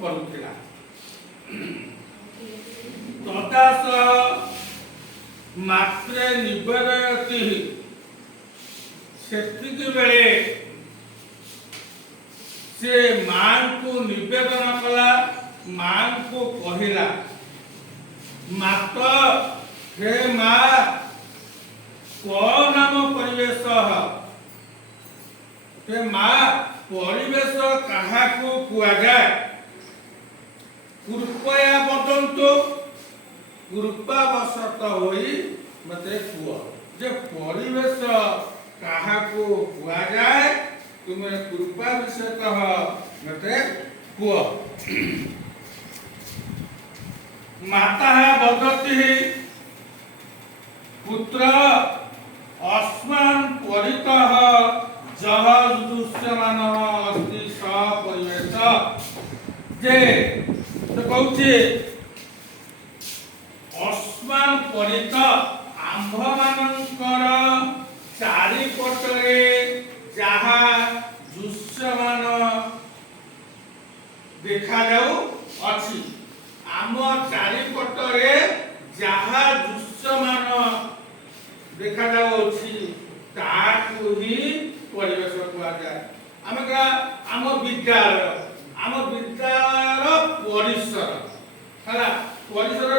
କରୁଥିଲା। ତଦାସ ମାତ୍ରେ ନିବେଦୟତି, ସେତିକି ବେଳେ ସେ ମାଙ୍କୁ ନିବେଦନ କଲା, ମାଙ୍କୁ କହିଲା, ମାତ ହେ ମା କଣ ନାମ ପରିବେଶ, ହେ ମା ପରିବେଶ କାହାକୁ କୁହାଯାଏ? କୃପୟା ବଦନ୍ତୁ, କୃପାବଶତଃ ହୋଇ ମତେ କୁହ ଯେ ପରିବେଶ କାହାକୁ କୁହାଯାଏ, ତୁମେ କୃପା ବିଷୟତଃ ମତେ କୁହ। ମାତା ବଦତି ପୁତ୍ର अस्मान् परितः जह दृश्यमान अस्ति स परिवेश, जे तो कहूचे अस्मान् परित आंभ मानकर चारिपटरे जहा दृश्यमान देखा जाऊ अछि, आम चारिपटरे जहा दृश्यमान देखा जाऊँगी ताकू ही परिवेश कहुए। आम क्या आम विद्यालय परिसर है, परिसर